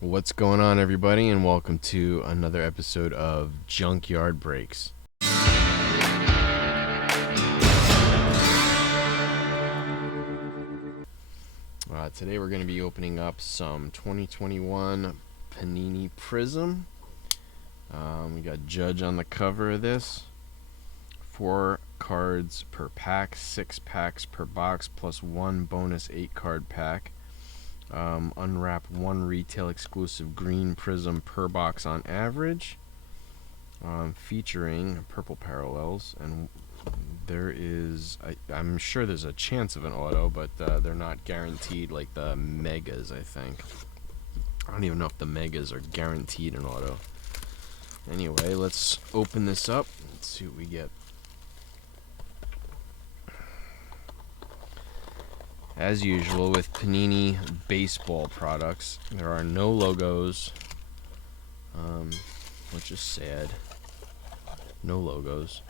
What's going on, everybody, and welcome to another episode of Junkyard Breaks. Today we're going to be opening up some 2021 Panini Prizm. We got Judge on the cover of this. 4 cards per pack, 6 packs per box, plus 1 bonus 8-card pack. Unwrap 1 retail exclusive green Prizm per box on average, featuring purple parallels, and there is, I'm sure there's a chance of an auto, but they're not guaranteed like the megas. I think I don't even know if the megas are guaranteed an auto. Anyway, let's open this up and see what we get. As usual with Panini baseball products, there are no logos, which is sad. No logos.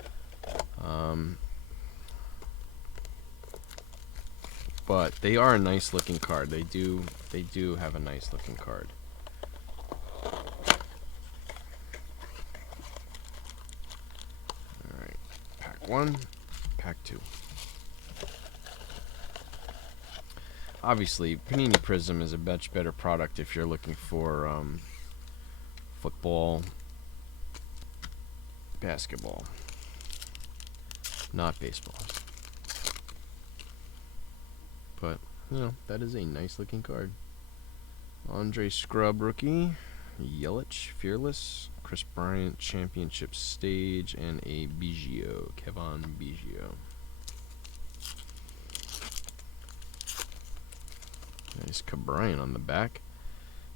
But they are a nice looking card. They do have a nice looking card. Alright, pack 1, pack 2. Obviously, Panini Prizm is a much better product if you're looking for football, basketball, not baseball. But, you know, that is a nice looking card. Andre Scrub rookie, Yelich, Fearless, Chris Bryant, Championship Stage, and a Biggio, Kevin Biggio. Nice Bryant on the back.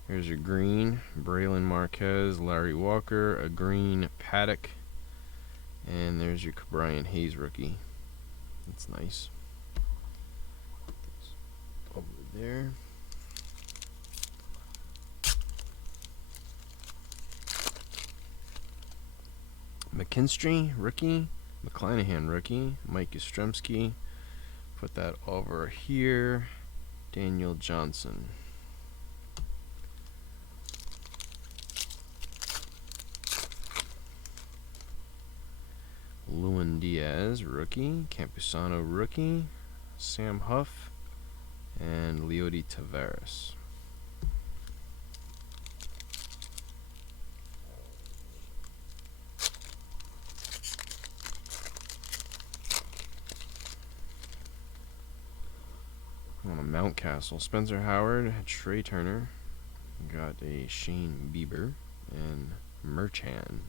Here's your green, Braylon Marquez, Larry Walker, a green Paddock, and there's your Bryant Hayes rookie. That's nice. Over there. McKinstry rookie, McClanahan rookie, Mike Yastrzemski. Put that over here. Daniel Johnson. Lewin Diaz rookie, Campusano rookie, Sam Huff, and Leody Taveras. On a Mountcastle, Spencer Howard, Trey Turner, got a Shane Bieber, and Merchan.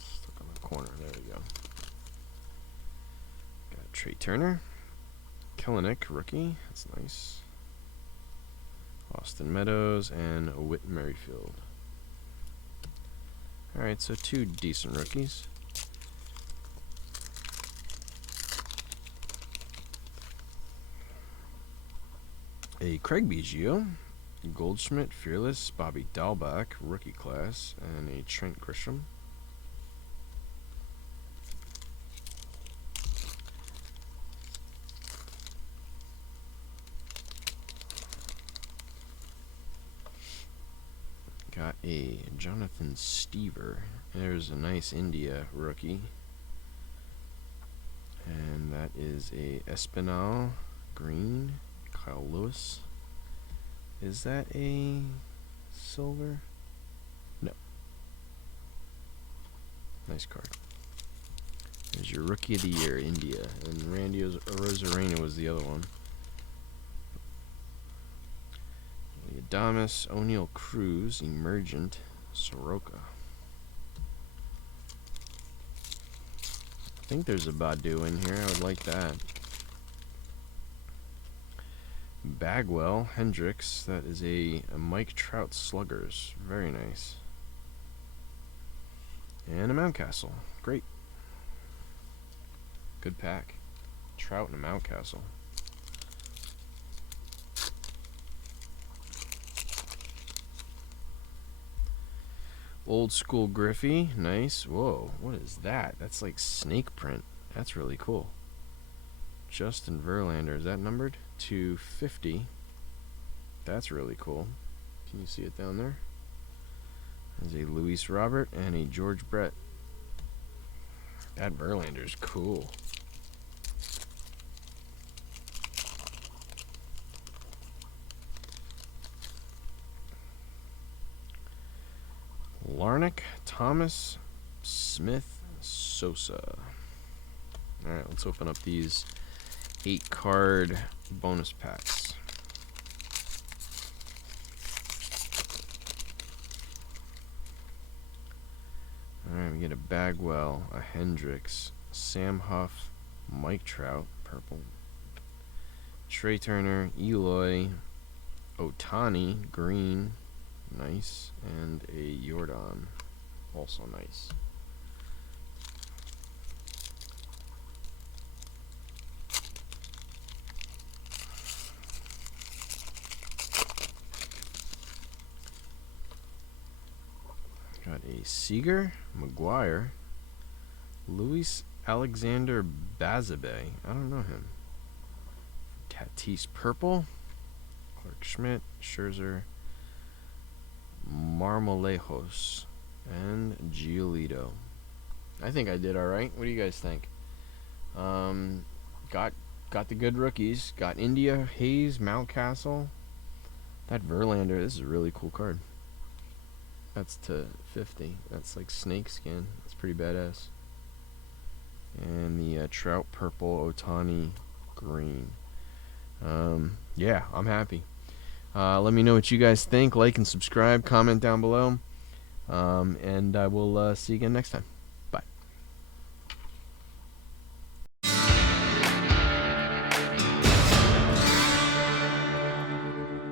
Stuck on the corner. There we go. Got Trey Turner, Kelenic rookie. That's nice. Austin Meadows and Whit Merrifield. Alright, so 2 decent rookies. A Craig Biggio, Goldschmidt, Fearless, Bobby Dahlbach, rookie class, and a Trent Grisham. Got a Jonathan Stever. There's a nice India rookie. And that is a Espinal green, Kyle Lewis. Is that a silver? No. Nice card. There's your Rookie of the Year, India. And Randy Rosarena was the other one. Adamas, O'Neal Cruz, Emergent, Soroka. I think there's a Badu in here. I would like that. Bagwell, Hendricks. That is a Mike Trout Sluggers. Very nice. And a Mountcastle. Great. Good pack. Trout and a Mountcastle. Old school Griffey. Nice. Whoa, what is that? That's like snake print. That's really cool. Justin Verlander. Is that numbered? 250. That's really cool. Can you see it down there? There's a Luis Robert and a George Brett. That Verlander's cool. Larnick, Thomas, Smith, Sosa. Alright, let's open up these 8-card bonus packs. Alright, we get a Bagwell, a Hendricks, Sam Huff, Mike Trout, purple, Trey Turner, Eloy, Ohtani, green, nice, and a Jordan, also nice. Got a Seager, McGuire, Luis Alexander Bazabe. I don't know him. Tatis purple, Clark Schmidt, Scherzer, Marmolejos, and Giolito. I think I did all right. What do you guys think? Got the good rookies. Got India, Hayes, Mountcastle. That Verlander. This is a really cool card. That's to 50. That's like snake skin. That's pretty badass. And the Trout purple, Ohtani green. Yeah, I'm happy. Let me know what you guys think. Like and subscribe. Comment down below. And I will see you again next time.